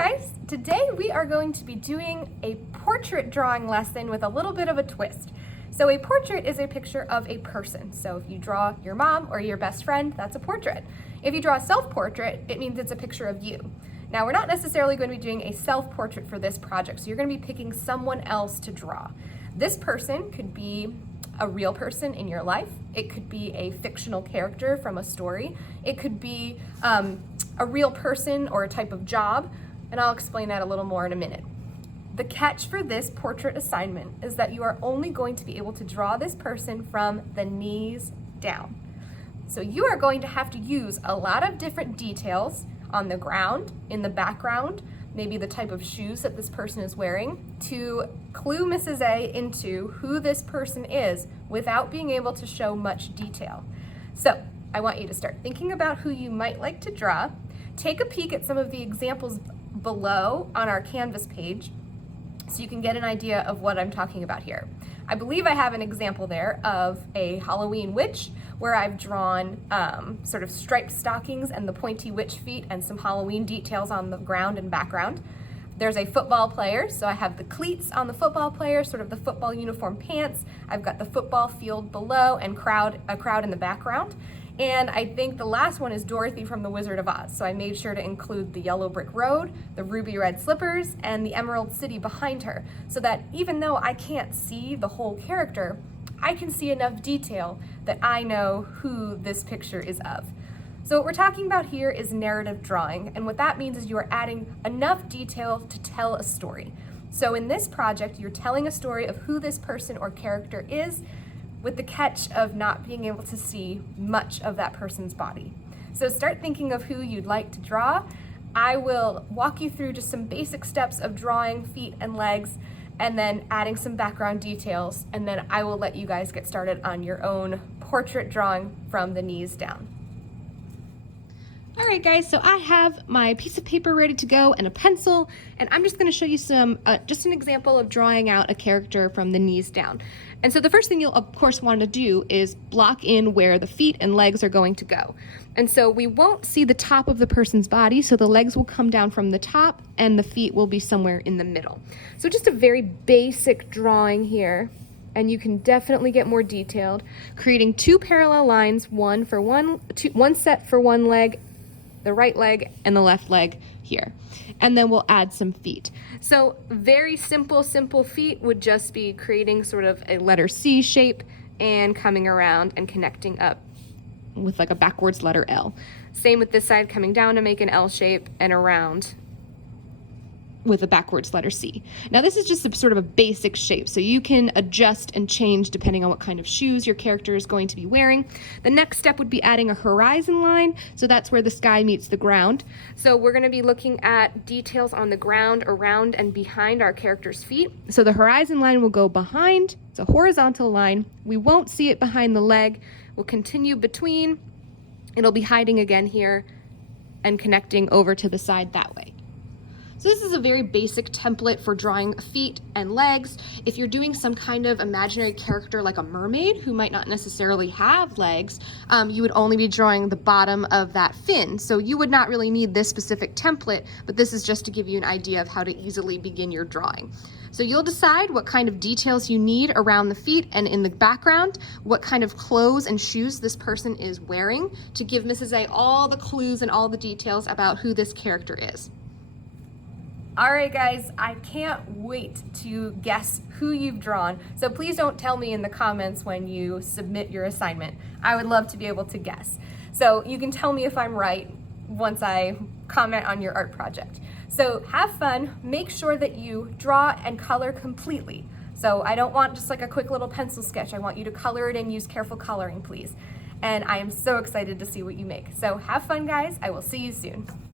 guys, today we are going to be doing a portrait drawing lesson with a little bit of a twist. So a portrait is a picture of a person. So if you draw your mom or your best friend, that's a portrait. If you draw a self-portrait, it means it's a picture of you. Now we're not necessarily going to be doing a self-portrait for this project, so you're going to be picking someone else to draw. This person could be a real person in your life. It could be a fictional character from a story. It could be a real person or a type of job, and I'll explain that a little more in a minute. The catch for this portrait assignment is that you are only going to be able to draw this person from the knees down. So you are going to have to use a lot of different details on the ground, in the background, maybe the type of shoes that this person is wearing, to clue Mrs. A into who this person is without being able to show much detail. So I want you to start thinking about who you might like to draw. Take a peek at some of the examples below on our Canvas page so you can get an idea of what I'm talking about here. I believe I have an example there of a Halloween witch where I've drawn sort of striped stockings and the pointy witch feet and some Halloween details on the ground and background. There's a football player, so I have the cleats on the football player, sort of the football uniform pants. I've got the football field below and a crowd in the background. And I think the last one is Dorothy from The Wizard of Oz. So I made sure to include the yellow brick road, the ruby red slippers, and the Emerald City behind her, so that even though I can't see the whole character, I can see enough detail that I know who this picture is of. So what we're talking about here is narrative drawing, and what that means is you are adding enough detail to tell a story. So in this project, you're telling a story of who this person or character is, with the catch of not being able to see much of that person's body. So start thinking of who you'd like to draw. I will walk you through just some basic steps of drawing feet and legs and then adding some background details, and then I will let you guys get started on your own portrait drawing from the knees down. All right guys, so I have my piece of paper ready to go and a pencil, and I'm just gonna show you just an example of drawing out a character from the knees down. And so the first thing you'll of course want to do is block in where the feet and legs are going to go. And so we won't see the top of the person's body, so the legs will come down from the top and the feet will be somewhere in the middle. So just a very basic drawing here, and you can definitely get more detailed, creating two parallel lines, one set for one leg, the right leg and the left leg here. And then we'll add some feet. So very simple feet would just be creating sort of a letter C shape and coming around and connecting up with like a backwards letter L. Same with this side, coming down to make an L shape and around with a backwards letter C. Now this is just a sort of a basic shape, so you can adjust and change depending on what kind of shoes your character is going to be wearing. The next step would be adding a horizon line, so that's where the sky meets the ground. So we're going to be looking at details on the ground, around, and behind our character's feet. So the horizon line will go behind, it's a horizontal line. We won't see it behind the leg. We'll continue between, it'll be hiding again here and connecting over to the side that way. So this is a very basic template for drawing feet and legs. If you're doing some kind of imaginary character like a mermaid who might not necessarily have legs, you would only be drawing the bottom of that fin. So you would not really need this specific template, but this is just to give you an idea of how to easily begin your drawing. So you'll decide what kind of details you need around the feet and in the background, what kind of clothes and shoes this person is wearing to give Mrs. A all the clues and all the details about who this character is. All right guys, I can't wait to guess who you've drawn. So please don't tell me in the comments when you submit your assignment. I would love to be able to guess. So you can tell me if I'm right once I comment on your art project. So have fun, make sure that you draw and color completely. So I don't want just like a quick little pencil sketch. I want you to color it and use careful coloring, please. And I am so excited to see what you make. So have fun guys, I will see you soon.